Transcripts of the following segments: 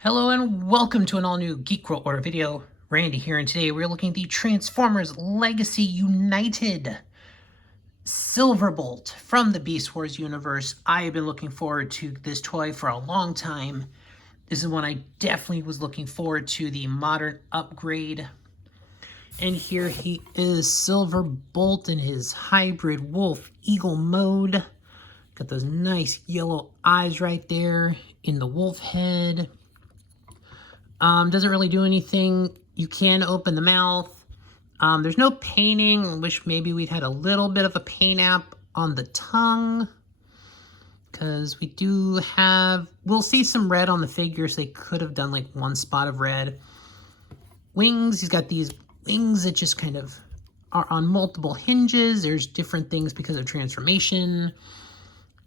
Hello and welcome to an all-new Geek World Order video. Randy here, and today we're looking at the Transformers Legacy United Silverbolt from the Beast Wars universe. I have been looking forward to this toy for a long time. This is one I definitely was looking forward to, the modern upgrade. And here he is, Silverbolt in his hybrid wolf eagle mode. Got those nice yellow eyes right there in the wolf head. Doesn't really do anything. You can open the mouth. There's no painting. I wish maybe we'd had a little bit of a paint app on the tongue, because we do have, we'll see some red on the figure, so they could have done like one spot of red. Wings, he's got these wings that just kind of are on multiple hinges. There's different things because of transformation,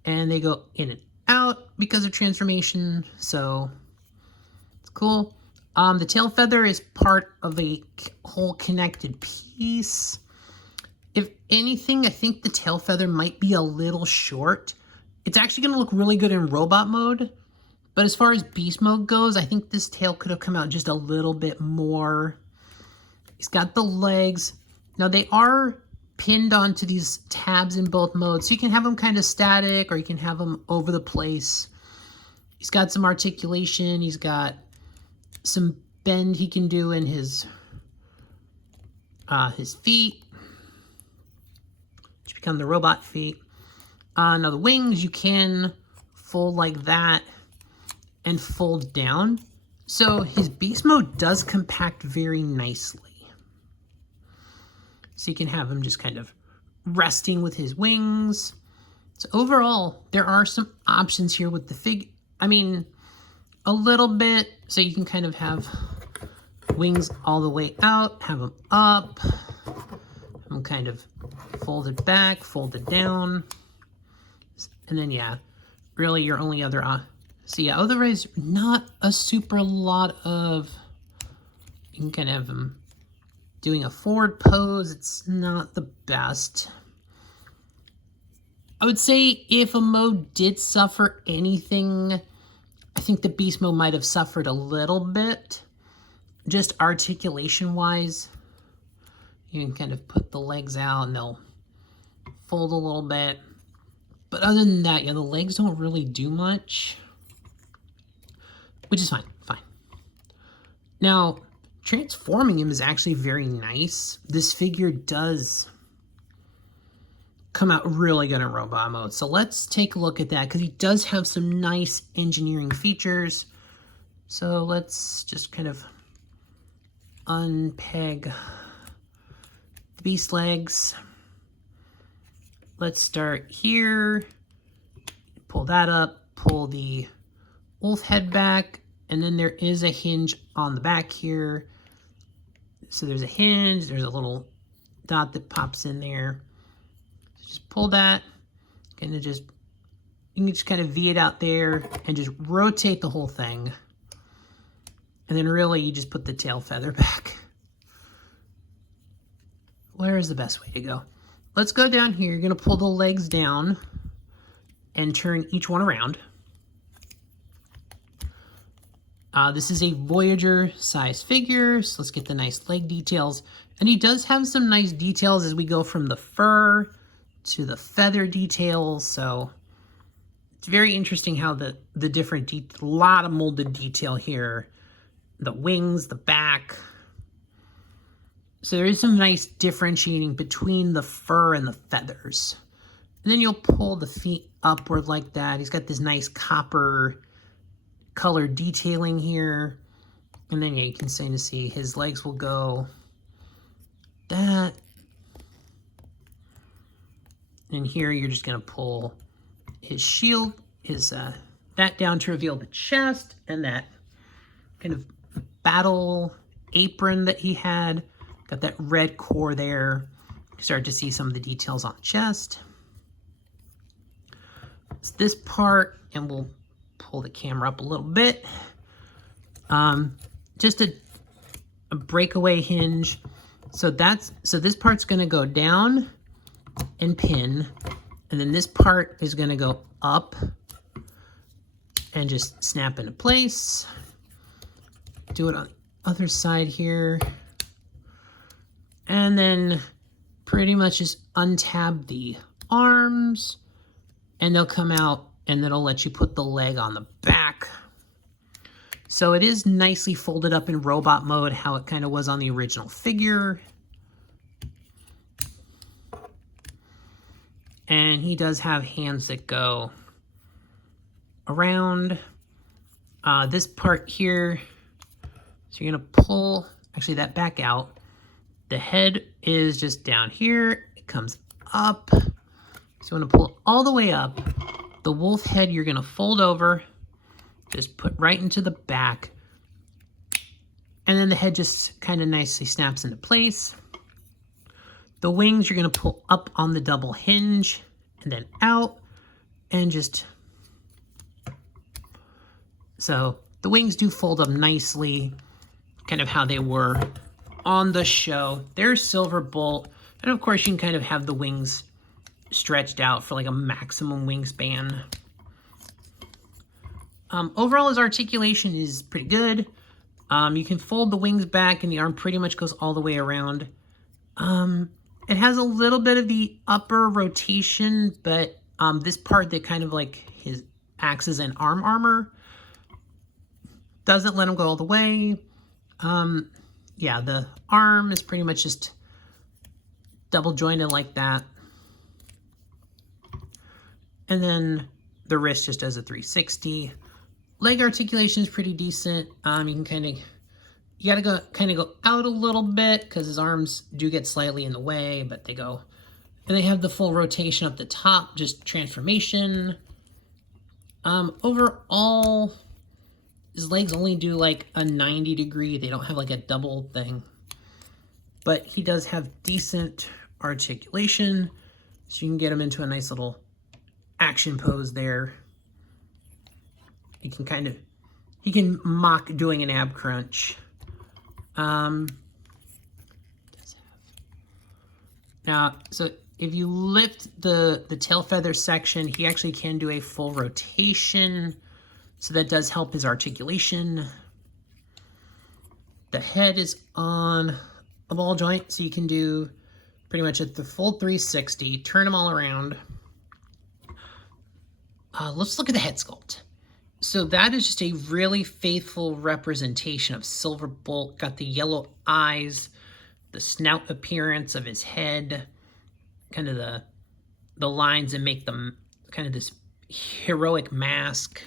and they go in and out because of transformation, so it's cool. The tail feather is part of a whole connected piece. If anything, I think the tail feather might be a little short. It's actually going to look really good in robot mode, but as far as beast mode goes, I think this tail could have come out just a little bit more. He's got the legs. Now they are pinned onto these tabs in both modes, so you can have them kind of static or you can have them over the place. He's got some articulation. He's got some bend he can do in his feet, which become the robot feet. Now the wings you can fold like that and fold down, so his beast mode does compact very nicely. So you can have him just kind of resting with his wings. So overall, there are some options here with the fig. I mean, a little bit, so you can kind of have wings all the way out, have them up, have them kind of folded back, folded down, and then yeah, really your only other so yeah, otherwise not a super lot of, you can kind of have them doing a forward pose. It's not the best. I would say if a mode did suffer anything, I think the beast mode might have suffered a little bit, just articulation-wise. You can kind of put the legs out and they'll fold a little bit. But other than that, yeah, the legs don't really do much, which is fine. Now, transforming him is actually very nice. This figure does come out really good in robot mode. So let's take a look at that, because he does have some nice engineering features. So let's just kind of unpeg the beast legs. Let's start here. Pull that up, pull the wolf head back, and then there is a hinge on the back here. So there's a hinge, there's a little dot that pops in there. Just pull that, and you can just kind of V it out there and just rotate the whole thing. And then really you just put the tail feather back. Where is the best way to go? Let's go down here. You're gonna pull the legs down and turn each one around. This is a Voyager size figure, so let's get the nice leg details. And he does have some nice details as we go from the fur to the feather details, so it's very interesting how the different, a lot of molded detail here. The wings, the back. So there is some nice differentiating between the fur and the feathers. And then you'll pull the feet upward like that. He's got this nice copper color detailing here. And then yeah, you can kind of see his legs will go that. And here you're just gonna pull his shield, that down to reveal the chest and that kind of battle apron that he had. Got that red core there. Start to see some of the details on the chest. It's this part, and we'll pull the camera up a little bit. Just a breakaway hinge. So this part's gonna go down and pin, and then this part is going to go up and just snap into place. Do it on the other side here. And then pretty much just untab the arms and they'll come out and then it'll let you put the leg on the back. So it is nicely folded up in robot mode, how it kind of was on the original figure. And he does have hands that go around this part here. So you're gonna pull actually that back out. The head is just down here. It comes up. So you wanna pull it all the way up. The wolf head you're gonna fold over, just put right into the back. And then the head just kind of nicely snaps into place. The wings you're gonna pull up on the double hinge and then out and just, so the wings do fold up nicely, kind of how they were on the show. There's Silverbolt. And of course you can kind of have the wings stretched out for like a maximum wingspan. Overall his articulation is pretty good. You can fold the wings back and the arm pretty much goes all the way around. It has a little bit of the upper rotation, but this part that kind of like his acts as an arm armor doesn't let him go all the way. Yeah, the arm is pretty much just double jointed like that. And then the wrist just does a 360. Leg articulation is pretty decent. You can you gotta go out a little bit because his arms do get slightly in the way, but they go, and they have the full rotation up the top, just transformation. Overall, his legs only do like a 90 degree. They don't have like a double thing, but he does have decent articulation. So you can get him into a nice little action pose there. He can mock doing an ab crunch. Now, so if you lift the tail feather section, he actually can do a full rotation. So that does help his articulation. The head is on a ball joint, so you can do pretty much the full 360, turn them all around. Let's look at the head sculpt. So that is just a really faithful representation of Silverbolt. Got the yellow eyes, the snout appearance of his head, kind of the lines that make them kind of this heroic mask.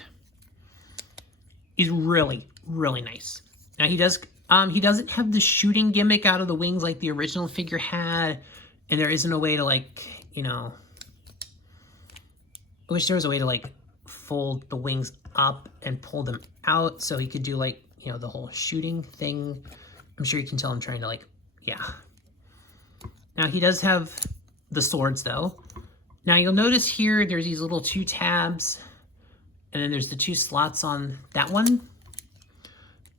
He's really, really nice. Now he doesn't have the shooting gimmick out of the wings like the original figure had, and there isn't a way to like, I wish there was a way to like fold the wings up and pull them out so he could do like, the whole shooting thing. I'm sure you can tell I'm trying to like, yeah. Now he does have the swords though. Now you'll notice here there's these little 2 tabs and then there's the 2 slots on that one.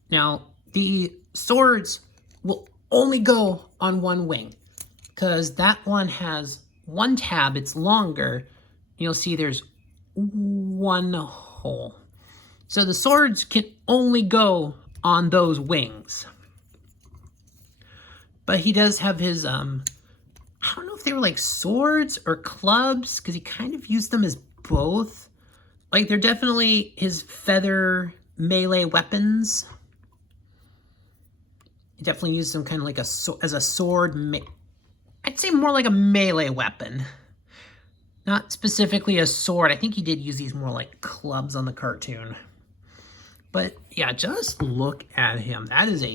Now the swords will only go on one wing because that one has 1 tab, it's longer. You'll see there's 1 hole. So the swords can only go on those wings. But he does have his, I don't know if they were like swords or clubs, because he kind of used them as both. Like they're definitely his feather melee weapons. He definitely used them kind of like as a sword. I'd say more like a melee weapon. Not specifically a sword. I think he did use these more like clubs on the cartoon. But yeah, just look at him. That is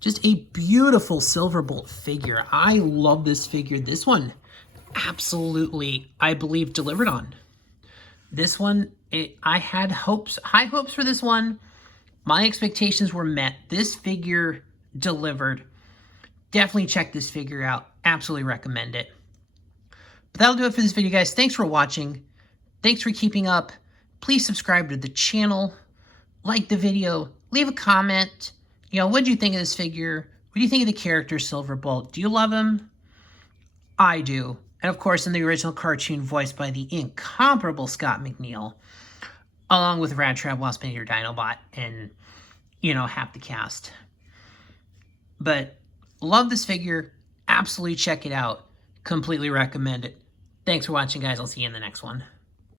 just a beautiful Silverbolt figure. I love this figure. This one absolutely, I believe, delivered on. This one, I had high hopes for this one. My expectations were met. This figure delivered. Definitely check this figure out. Absolutely recommend it. But that'll do it for this video, guys. Thanks for watching. Thanks for keeping up. Please subscribe to the channel. Like the video. Leave a comment. What do you think of this figure? What do you think of the character Silverbolt? Do you love him? I do. And of course, in the original cartoon voiced by the incomparable Scott McNeil, along with Rad Trap Wasp and your Dinobot. And you know, half the cast. But love this figure. Absolutely check it out. Completely recommend it. Thanks for watching, guys. I'll see you in the next one.